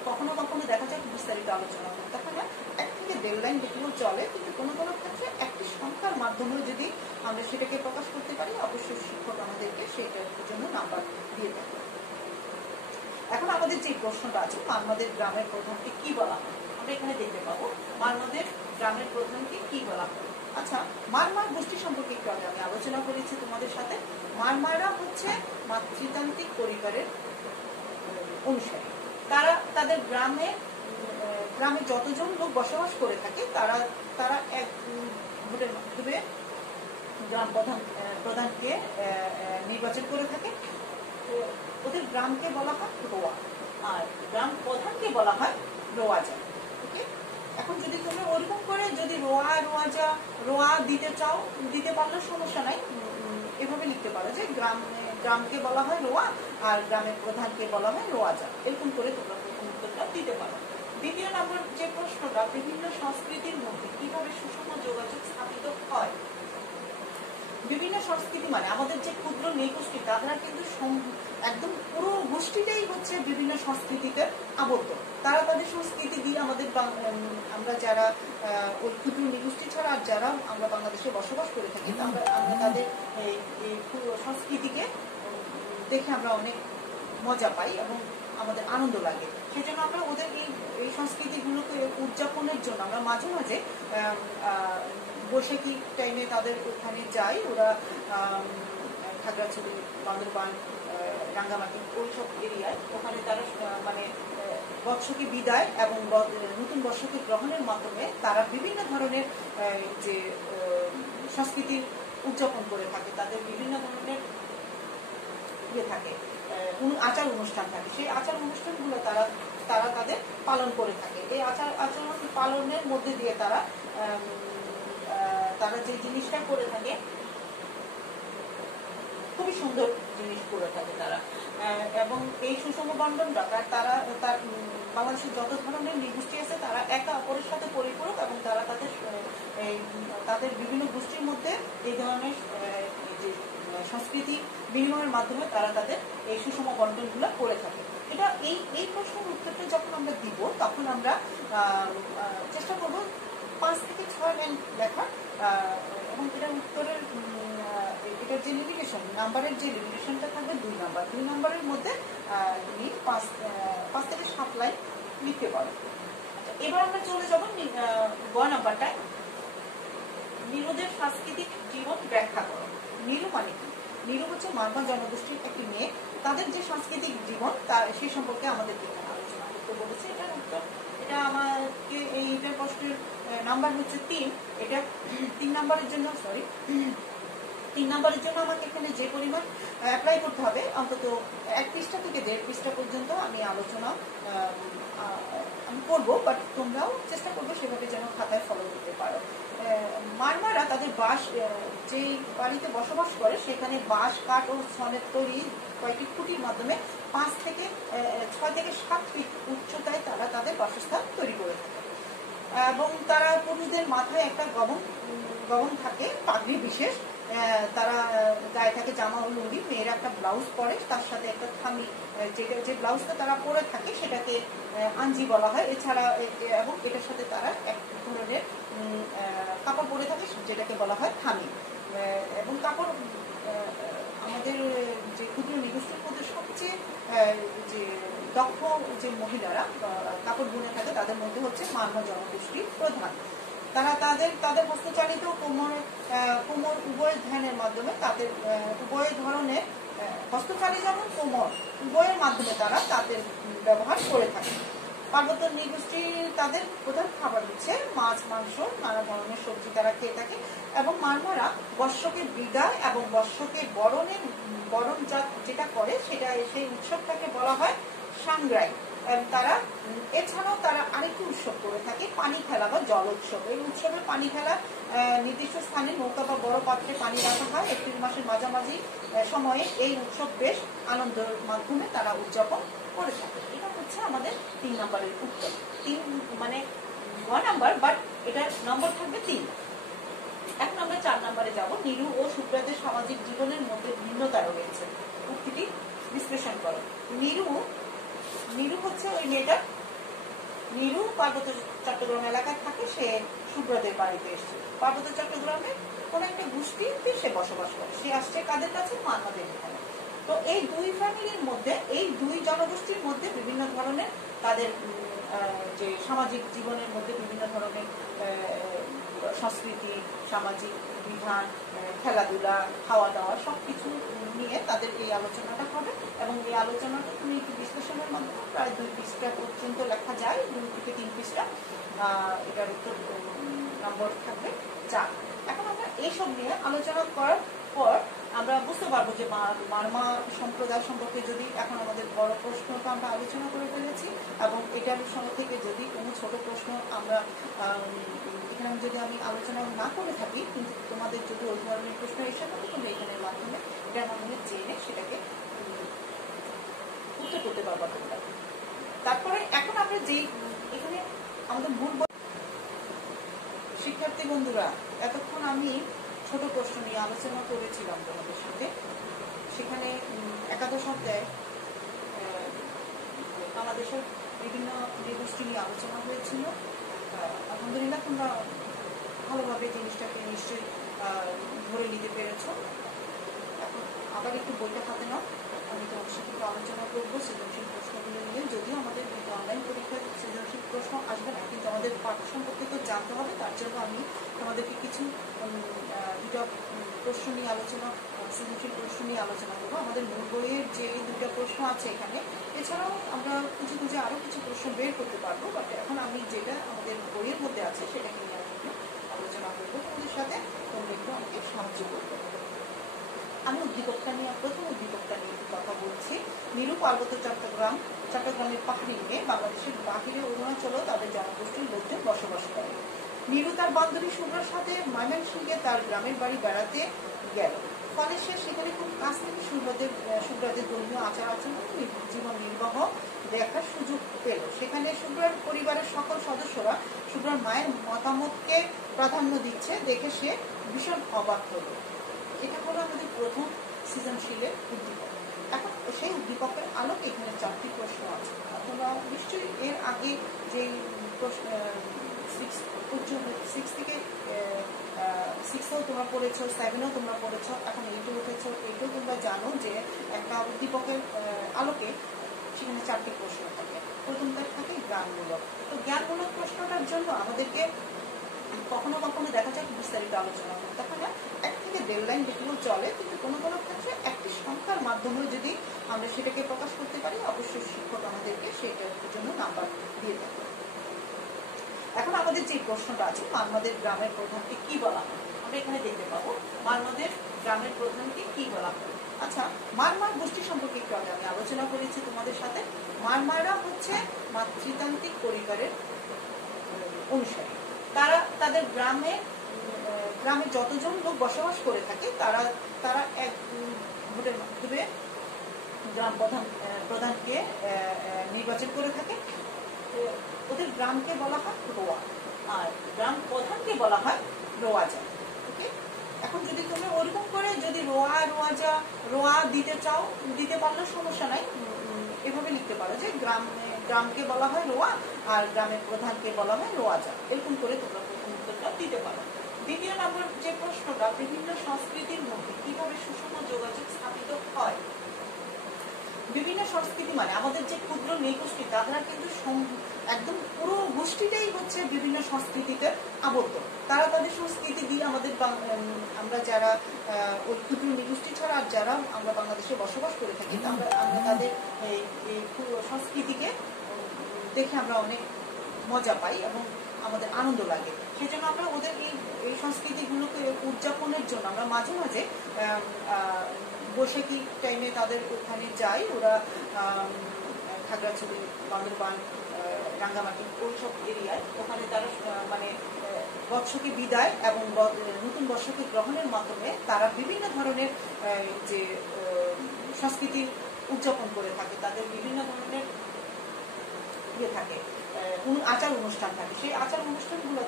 কখনো কখনো দেখা যায় বিস্তারিত আলোচনা করতে হয় না, 1 থেকে 1.5 লাইন লিখলেও চলে, কিন্তু কোনো কোনো ক্ষেত্রে একটি সংখ্যার মাধ্যমে যদি আমরা সেটাকে প্রকাশ করতে পারি, অবশ্যই শিক্ষক আমাদেরকে সেটার জন্য নাম্বার দিয়ে দেবে। এখন আমাদের যে প্রশ্নটা আছে, মারমাদের গ্রামের প্রধানকে কি বলা হয়, আমরা এখানে দেখতে পাবো মারমাদের গ্রামের প্রধানকে কি বলা হয়। আচ্ছা, মারমার গোষ্ঠী সম্পর্কে একটু আগে আমি আলোচনা করেছি তোমাদের সাথে। মারমারা হচ্ছে মাতৃতান্ত্রিক পরিবারের অনুসারী। তারা তাদের গ্রামে যতজন লোক বসবাস করে থাকে তারা এক ভোটের মাধ্যমে গ্রাম প্রধানকে নির্বাচন করে থাকে। ওদের গ্রামকে বলা হয় রোয়া, আর গ্রাম প্রধানকে বলা হয় রোয়াজা। ওকে, এখন যদি তোমরা ওরকম করে যদি রোয়া দিতে চাও, দিতে পারলে সমস্যা নাই, এভাবে লিখতে পারো যে গ্রামকে বলা হয় রোয়া আর গ্রামের প্রধানকে বলা হয় রোয়াজা। এরকম করে তোমরা প্রথম উত্তরটা দিতে পারো। দ্বিতীয় নম্বর যে প্রশ্নটা, বিভিন্ন সংস্কৃতির মধ্যে কিভাবে সুষম যোগাযোগ স্থাপিত হয়। বিভিন্ন সংস্কৃতি মানে আমাদের যে ক্ষুদ্র নৃগোষ্ঠী, তারা কিন্তু একদম পুরো গোষ্ঠীটাই হচ্ছে বিভিন্ন সংস্কৃতিতে আবদ্ধ। তারা তাদের সংস্কৃতি দিয়ে আমরা যারা ওই ক্ষুদ্র নৃগোষ্ঠী ছাড়া আর যারা আমরা বাংলাদেশে বসবাস করে থাকি, আমরা তাদের এই সংস্কৃতিকে দেখে আমরা অনেক মজা পাই এবং আমাদের আনন্দ লাগে। সেই জন্য আমরা ওদের এই সংস্কৃতিগুলোকে উদযাপনের জন্য আমরা মাঝে মাঝে বৈশাখী টাইমে তাদের ওখানে যাই। ওরা খাগড়াছড়ি, বান্দরবান, রাঙ্গামাটি ওইসব এরিয়ায়, ওখানে তারা মানে বৎসকে বিদায় এবং নতুন বর্ষকে গ্রহণের মাধ্যমে তারা বিভিন্ন ধরনের যে সংস্কৃতির উদযাপন করে থাকে। তাদের বিভিন্ন ধরনের থাকে, আচার অনুষ্ঠান থাকে। সেই আচার অনুষ্ঠানগুলো তারা তাদের পালন করে থাকে। এই আচরণ পালনের মধ্যে দিয়ে তারা যে জিনিসটা করে থাকে, খুবই সুন্দর জিনিস করে থাকে তারা। এবং এই সুষম বন্টনটা তার বাংলাদেশের যত ধরনের নৃগোষ্ঠী আছে তারা একে অপরের সাথে পরিপূরক, এবং তারা তাদের বিভিন্ন গোষ্ঠীর মধ্যে এই ধরনের যে সংস্কৃতি বিনিময়ের মাধ্যমে তারা তাদের এই সুষম বন্টনগুলো করে থাকে। এটা এই প্রশ্নের উত্তরটা যখন আমরা দিব, তখন আমরা চেষ্টা করব 5 থেকে 6 লাইন লেখার, এবং এটার উত্তরের এটার যে লিমিটেশন, নাম্বারের যে লিমিটেশনটা থাকবে 2 নাম্বার। 2 নাম্বারের মধ্যে তুমি 5 থেকে 7 লাইন লিখতে পারো। এবার আমরা চলে যাব গ নাম্বারটায়। নিরুদের সাংস্কৃতিক জীবন ব্যাখ্যা করো। নিরু মানে কি? নিরু হচ্ছে মারমা জনগোষ্ঠীর একটি মেয়ে। তাদের যে সাংস্কৃতিক জীবন সে সম্পর্কে আমাদেরকে এখানে আলোচনা করতে বলেছে। এটার উত্তর, এটা আমাকে এইটার প্রশ্নের নাম্বার হচ্ছে 3। এটা 3 নাম্বারের জন্য 3 নাম্বারের জন্য আমাকে এখানে যে পরিমাণ অ্যাপ্লাই করতে হবে, অন্তত 1 পৃষ্ঠা থেকে 1.5 পৃষ্ঠা পর্যন্ত আমি আলোচনা আমি করবো, বাট তোমরাও চেষ্টা করবে সেভাবে যেন খাতায় ফলো করতে পারো। মারমারা তাদের যে বাড়িতে বসবাস করে সেখানে বাঁশ, কাঠ ও ছনের তৈরি কয়েকটি খুঁটির মাধ্যমে 6 থেকে 7 ফিট উচ্চতায় তারা তাদের বাসস্থান তৈরি করে থাকে। এবং তারা পুরুষদের মাথায় একটা গবন থাকে, পাগড়ি বিশেষ, তারা গায়ে থাকে জামা ও লুঙ্গি, মেয়েরা একটা ব্লাউজ পরে, তার সাথে একটা থামি, যে ব্লাউজটা তারা পরে থাকে সেটাকে আঞ্জি বলা হয়। এছাড়া এবং এটার সাথে তারা এক ধরনের কাপড় পরে থাকে যেটাকে বলা হয় থামি। এবং কাপড় আমাদের যে ক্ষুদ্র নিগোষ্ঠীর মধ্যে সবচেয়ে যে দক্ষ যে মহিলারা কাপড় বুনে থাকে তাদের মধ্যে হচ্ছে মারমা জনগোষ্ঠী প্রধান। তারা তাদের হস্তচালিত কোমর উভয় ধ্যানের মাধ্যমে তাদের উভয় ধরনের হস্তচালিত যেমন কোমর উভয়ের মাধ্যমে তারা তাদের ব্যবহার করে থাকে। পার্বত্য নৃগোষ্ঠী তাদের প্রধান খাবার হচ্ছে মাছ, মাংস, নানা ধরনের সবজি তারা খেয়ে থাকে। এবং মারমারা বর্ষকে বিদায় এবং বর্ষকে বরণ যেটা করে সেই উৎসবটাকে বলা হয় সাংগ্রাই। তারা এছাড়াও তারা আরেকটি উৎসব করে থাকে পানি খেলা বা জল উৎসব। এই উৎসবে পানি খেলা নির্দিষ্ট স্থানে নৌকা বা বড় পাত্রে পানি রাখা হয়। এপ্রিল মাসের মাঝামাঝি সময়ে এই উৎসব বেশ আনন্দের মাধ্যমে তারা উদযাপন করে থাকে। এটা হচ্ছে আমাদের 3 নম্বরের উত্তর। 3 মানে 1 নাম্বার, বাট এটার নম্বর থাকবে 3। এখন আমরা 4 নম্বরে যাব। নিরু ও শুক্রাদের সামাজিক জীবনের মধ্যে ভিন্নতা রয়েছে, উক্তিটি বিশ্লেষণ করো। নিরু হচ্ছে ওই মেয়েটা, নিরু পার্বত্য চট্টগ্রাম এলাকায় থাকে, সে শুভ্রদের বাড়িতে এসেছে। পার্বত্য চট্টগ্রামে কোন একটা গোষ্ঠীতে সে বসবাস করে, সে আসছে কাদের কাছে? মারমাদের এখানে। তো এই দুই ফ্যামিলির মধ্যে, এই দুই জনগোষ্ঠীর মধ্যে বিভিন্ন ধরনের তাদের যে সামাজিক জীবনের মধ্যে বিভিন্ন ধরনের সংস্কৃতি, সামাজিক বিধান, খেলাধুলা, খাওয়া দাওয়া সবকিছু নিয়ে তাদের এই আলোচনাটা হবে। এবং এই আলোচনাটা তুমি বিশ্লেষণের মাধ্যমে প্রায় 2 পৃষ্ঠা পর্যন্ত লেখা যায়, 2 থেকে 3 পৃষ্ঠা। এটার উত্তর নম্বর থাকবে 4। এখন আমরা এইসব নিয়ে আলোচনা করার পর আমরা বুঝতে পারবো যে মারমা সম্প্রদায় সম্পর্কে যদি এখন আমাদের বড় প্রশ্নটা আমরা আলোচনা করে ফেলেছি, এবং এটার থেকে যদি কোনো ছোট প্রশ্ন আমরা এখানে যদি আমি আলোচনা না করে থাকি, কিন্তু তোমাদের যদি ওই ধরনের প্রশ্ন এসে থাকে, তোমরা এখানের মাধ্যমে এটার মাধ্যমে জেনে সেটাকে উত্তর করতে পারবা তোমরা। তারপরে এখন আমরা যেই এখানে আমাদের মূল শিক্ষার্থী বন্ধুরা, এতক্ষণ আমি ছোট প্রশ্ন নিয়ে আলোচনা করেছিলাম তোমাদের সাথে। সেখানে একাদশ অধ্যায়ে বাংলাদেশের বিভিন্ন নৃগোষ্ঠী নিয়ে আলোচনা হয়েছিল। আলহামদুলিল্লাহ তোমরা ভালোভাবে জিনিসটাকে নিশ্চয়ই ধরে নিতে পেরেছ। এখন আবার একটু বইটা হাতে নাও, আমি তোমার সাথে একটু আলোচনা করবো সৃজনশীল প্রশ্নগুলো নিয়ে। যদিও আমাদের অনলাইন পরীক্ষায় সৃজনশীল প্রশ্ন আসবে না, কিন্তু আমাদের পাঠ সম্পর্কে তো জানতে হবে। তার জন্য আমি তোমাদেরকে কিছু 2টা প্রশ্ন নিয়ে আলোচনা, সৃজনশীল প্রশ্ন নিয়ে আলোচনা করবো। আমাদের মূল বইয়ের যে 2টা প্রশ্ন আছে এখানে, এছাড়াও আমরা খুঁজে আরো কিছু প্রশ্ন বের করতে পারবো। বাট এখন আমি যেটা আমাদের বইয়ের মধ্যে আছে সেটাকে নিয়ে আলোচনা করবো তোমাদের সাথে। তোমরা একটু আমাকে সাহায্য করবে। আমি প্রথম উদ্দীপকটা নিয়ে কথা বলছি। নিরু পার্বত্য চট্টগ্রামের পাহাড়ি নিয়ে বাংলাদেশের বাহিরে অরুণাচলেও তাদের জনগোষ্ঠীর লোকজন বসবাস করে। নিরু তার বান্ধবী শুভ্রার সাথে ময়মনসিংহে তার গ্রামের বাড়ি বেড়াতে গেল। ফলে সে সেখানে খুব কাছ থেকে শুভ্রাদের ধর্মীয় আচার আচরণ, জীবন নির্বাহ দেখার সুযোগ পেল। সেখানে শুভ্রার পরিবারের সকল সদস্যরা শুভ্রার মায়ের মতামতকে প্রাধান্য দিচ্ছে দেখে সে ভীষণ অবাক হল। এটা হলো আমাদের প্রথম সৃজনশীলের উদ্দীপক। এখন সেই উদ্দীপকের আলোকে এখানে 4টি প্রশ্ন আছে। তোমরা নিশ্চয়ই এর আগে যে 6 থেকে 6ও তোমরা পড়েছো, 7ও তোমরা পড়েছো, এখন 8এ উঠেছো, 8ও তোমরা জানো যে একটা উদ্দীপকের আলোকে সেখানে 4টি প্রশ্ন থাকে। প্রথমটা থাকে জ্ঞানমূলক। তো জ্ঞানমূলক প্রশ্নটার জন্য আমাদেরকে কখনো কখনো দেখা যায় বিস্তারিত আলোচনা করতে হয় না, 1 থেকে 1.5 লাইন লিখলেও চলে, কিন্তু কোনো কোনো ক্ষেত্রে একটি সংখ্যার মাধ্যমে যদি আমরা সেটাকে প্রকাশ করতে পারি, অবশ্যই শিক্ষক আমাদেরকে সেটার জন্য নাম্বার দিয়ে দেবে। এখন আমাদের যে প্রশ্নটা আছে, মারমাদের গ্রামের প্রধানকে কি বলা হয়, আমরা এখানে দেখতে পাবো মারমাদের গ্রামের প্রধানকে কি বলা হয়। আচ্ছা, মারমার গোষ্ঠী সম্পর্কে একটু আগে আমি আলোচনা করেছি তোমাদের সাথে। মারমারা হচ্ছে মাতৃতান্ত্রিক পরিবারের অনুসারী। তারা তাদের গ্রামে যতজন লোক বসবাস করে থাকে তারা এক ভোটের মাধ্যমে গ্রাম প্রধানকে নির্বাচন করে থাকে। ওদের গ্রামকে বলা হয় রোয়া, আর গ্রাম প্রধানকে বলা হয় রোয়াজা। ওকে, এখন যদি তুমি ওরকম করে যদি রোয়াজা রোয়া দিতে চাও, দিতে পারলেও সমস্যা নাই, এভাবে লিখতে পারো যে গ্রামকে বলা হয় রোয়া আর গ্রামের প্রধানকে বলা হয় রোয়াজা, এরকম করে তোমরা প্রথম উত্তরটা দিতে পারো। দ্বিতীয় নম্বর যে প্রশ্নটা, বিভিন্ন সংস্কৃতির মধ্যে কিভাবে সুষম যোগাযোগ স্থাপিত হয়। বিভিন্ন সংস্কৃতি মানে আমাদের যে ক্ষুদ্র নৃগোষ্ঠী, তারা কিন্তু একদম পুরো গোষ্ঠীটাই হচ্ছে বিভিন্ন সংস্কৃতিতে আবদ্ধ। তারা তাদের সংস্কৃতি দিয়ে আমাদের আমরা যারা ওই ক্ষুদ্র নৃগোষ্ঠী ছাড়া আর যারা আমরা বাংলাদেশে বসবাস করে থাকি, আমরা তাদের এই সংস্কৃতিকে দেখে আমরা অনেক মজা পাই এবং আমাদের আনন্দ লাগে। সেই জন্য আমরা ওদের এই সংস্কৃতিগুলোকে উদযাপনের জন্য আমরা মাঝে মাঝে বৈশাখী টাইমে তাদের ওখানে যাই। ওরা খাগড়াছড়ি, বান্দরবান, রাঙ্গামাটি ওইসব এরিয়ায়, ওখানে তারা মানে বর্ষকে বিদায় এবং নতুন বর্ষকে গ্রহণের মাধ্যমে তারা বিভিন্ন ধরনের যে সংস্কৃতি উদযাপন করে থাকে। তাদের বিভিন্ন ধরনের ইয়ে থাকে, আচার অনুষ্ঠান থাকে। সেই আচার অনুষ্ঠানগুলো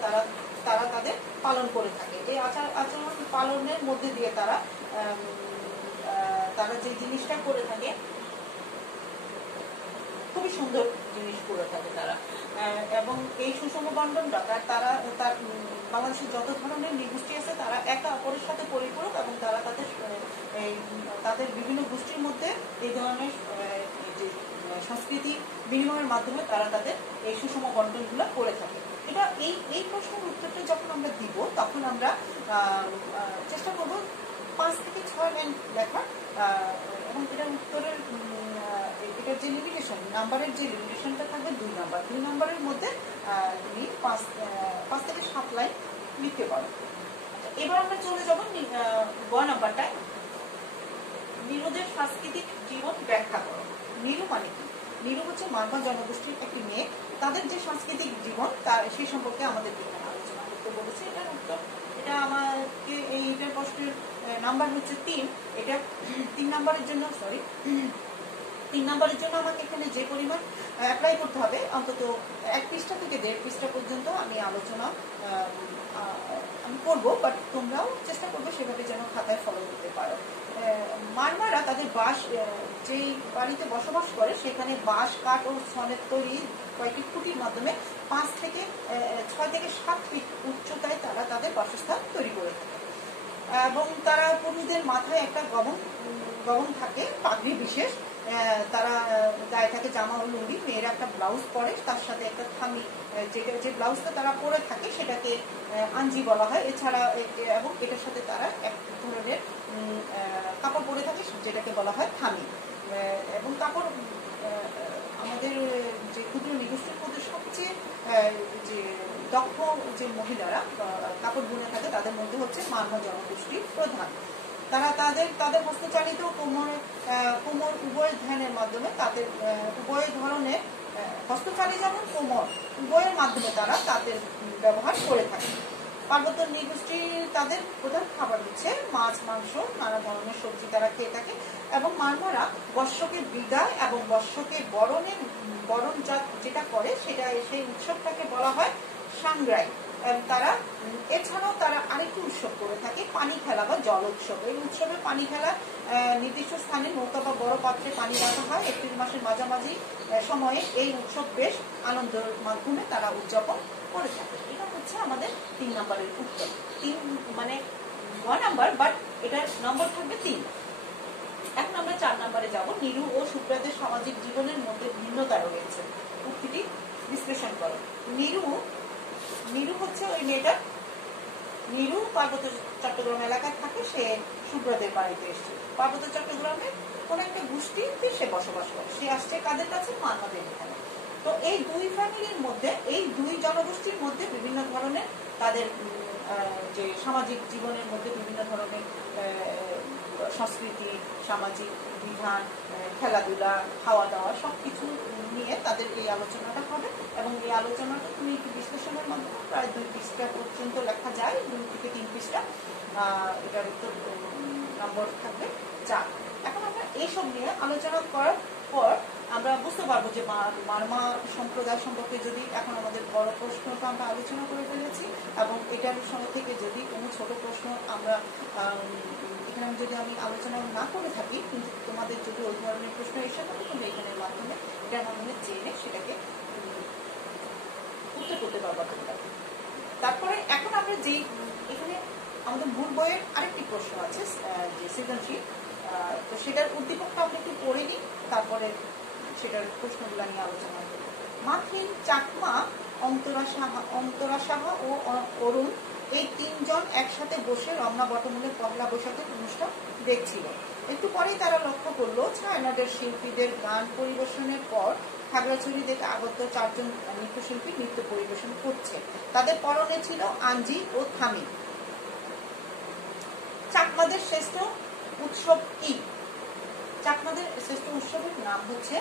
তারা তাদের পালন করে থাকে। এই আচরণ পালনের মধ্যে দিয়ে তারা যে জিনিসটা করে থাকে, খুবই সুন্দর জিনিস করে থাকে তারা। এবং এই সুষম বন্টনটা তার বাংলাদেশের যত ধরনের নৃগোষ্ঠী আছে তারা একে অপরের সাথে পরিপূরক, এবং তারা তাদের বিভিন্ন গোষ্ঠীর মধ্যে এই ধরনের যে সংস্কৃতি বিনিময়ের মাধ্যমে তারা তাদের এই সুষম বন্টনগুলো করে থাকে। এটা এই প্রশ্নের উত্তরটা যখন আমরা দিব, তখন আমরা চেষ্টা করব 5 থেকে 6 লাইন লেখা, এবং এটার উত্তরের এটার যে লিমিটেশন, নাম্বারের যে লিমিটেশনটা থাকবে 2 নাম্বার। 2 নাম্বারের মধ্যে তুমি 5 থেকে 7 লাইন লিখতে পারো। এবার আমরা চলে যাব গ নাম্বারটায়, নিরুদের সাংস্কৃতিক জীবন ব্যাখ্যা করো। নিরু মানে কি? নিরু হচ্ছে মারমা জনগোষ্ঠীর একটি মেয়ে। তাদের যে সাংস্কৃতিক জীবন সেই সম্পর্কে আমাদের এখানে আলোচনা করতে বলেছে। এটার উত্তর, এটা আমাকে এইটার প্রশ্নের নাম্বার হচ্ছে 3। এটা 3 নাম্বারের জন্য, সরি 3 নাম্বারের জন্য আমাকে এখানে যে পরিমাণ অ্যাপ্লাই করতে হবে, অন্তত 1 পৃষ্ঠা থেকে 1.5 পৃষ্ঠা পর্যন্ত আমি আলোচনা আমি করবো, বাট তোমরাও চেষ্টা করবে সেভাবে যেন খাতায় ফলো করতে পারো। মারমারা তাদের যেই বাড়িতে বসবাস করে সেখানে বাঁশ, কাঠ ও ছনের তৈরি কয়েকটি খুঁটির মাধ্যমে 6 থেকে 7 ফিট উচ্চতায় তারা তাদের বাসস্থান তৈরি করে থাকে। এবং তারা পুরুষদের মাথায় একটা গবন থাকে, পাগড়ি বিশেষ। তারা গায়ে থাকে জামা ও লুঙ্গি, মেয়েরা একটা ব্লাউজ পরে, তার সাথে একটা থামি, যে ব্লাউজটা তারা পরে থাকে সেটাকে আঞ্জি বলা হয়। এছাড়া এবং এটার সাথে তারা এক ধরনের কাপড় পরে থাকে যেটাকে বলা হয় থামি। এবং কাপড় আমাদের যে ক্ষুদ্র নৃগোষ্ঠীর মধ্যে সবচেয়ে যে দক্ষ যে মহিলারা কাপড় বুনে থাকে তাদের মধ্যে হচ্ছে মারমা জনগোষ্ঠী প্রধান। তারা তাদের হস্তচালিত কোমর উভয় ধ্যানের মাধ্যমে তাদের উভয় ধরনের হস্তচালিত যেমন কোমর উভয়ের মাধ্যমে তারা তাদের ব্যবহার করে থাকে। পার্বত্য নৃগোষ্ঠী তাদের প্রধান খাবার হচ্ছে মাছ, মাংস, নানা ধরনের সবজি তারা খেয়ে থাকে। এবং মারমারা বর্ষকে বিদায় এবং বর্ষকে বরণ যেটা করে সেই উৎসবটাকে বলা হয় সাংগ্রাই। এছাড়াও তারা আরেকটি উৎসব করে থাকে, পানি খেলা বা জল উৎসব। এই উৎসবে পানি খেলা নির্দিষ্ট স্থানে নৌকা বা বড় পাত্রে পানি রাখা হয়। এপ্রিল মাসের মাঝামাঝি সময়ে এই উৎসব বেশ আনন্দের মাধ্যমে তারা উদযাপন করে থাকে। এটা হচ্ছে আমাদের 3 নাম্বারের উত্তর। 3 মানে 1 নাম্বার, বাট এটার নম্বর থাকবে 3। এখন আমরা 4 নাম্বারে যাব। নিরু ও সুব্রতের সামাজিক জীবনের মধ্যে ভিন্নতা রয়েছে, উক্তিটি বিশ্লেষণ করো। নিরু হচ্ছে ওই মেয়েটা, নিরু পার্বত্য চট্টগ্রাম এলাকায় থাকে। সে সুব্রতের বাড়িতে এসছে। পার্বত্য চট্টগ্রামে কোন একটা গোষ্ঠীতে সে বসবাস করে। সে আসছে কাদের কাছে? মারমাদের এখানে। তো এই 2 ফ্যামিলির মধ্যে, এই 2 জনগোষ্ঠীর মধ্যে বিভিন্ন ধরনের তাদের যে সামাজিক জীবনের মধ্যে বিভিন্ন ধরনের সংস্কৃতি, সামাজিক বিধান, খেলাধুলা, খাওয়া দাওয়া সবকিছু নিয়ে তাদের এই আলোচনাটা হবে। এবং এই আলোচনাটা তুমি একটু বিশ্লেষণের মাধ্যমে প্রায় 2 পৃষ্ঠা পর্যন্ত লেখা যায়, 2 থেকে 3 পৃষ্ঠা। এটার উত্তর নম্বর থাকবে 4। এখন আমরা এইসব নিয়ে আলোচনা করার পর আমরা বুঝতে পারবো যে মারমা সম্প্রদায় সম্পর্কে যদি এখন আমাদের বড় প্রশ্ন তো আমরা আলোচনা করে ফেলেছি, এবং এটার সঙ্গে থেকে যদি কোনো ছোট প্রশ্ন আমরা এখানে যদি আমি আলোচনা না করে থাকি, কিন্তু তোমাদের যদি ওই ধরনের প্রশ্ন এসে থাকে তোমরা এটার মাধ্যমে জেনে সেটাকে উত্তর করতে পারবো তোমরা। তারপরে এখন আমরা যেই এখানে আমাদের মূল বইয়ের আরেকটি প্রশ্ন আছে যে সৃজনশীল, তো সেটার উদ্দীপকটা আমরা একটু পড়ে নিই, তারপরে সেটার প্রশ্নগুলো নিয়ে আলোচনা করব। মাথিন, চাকমা, অন্তরা সাহা ও অরুণ এই তিনজন একসাথে বসে রমনা বটমূলে পহেলা বৈশাখের অনুষ্ঠান দেখছিল। একটু পরেই তারা লক্ষ্য করলো ছায়ানটের শিল্পীদের গান পরিবেশনের পর খাগড়াছড়ি থেকে আগত 4 জন নৃত্যশিল্পী নৃত্য পরিবেশন করছে। তাদের পরনে ছিল আঞ্জি ও থামি। চাকমাদের শ্রেষ্ঠ উৎসব কি? চাকমাদের শ্রেষ্ঠ উৎসবের নাম হচ্ছে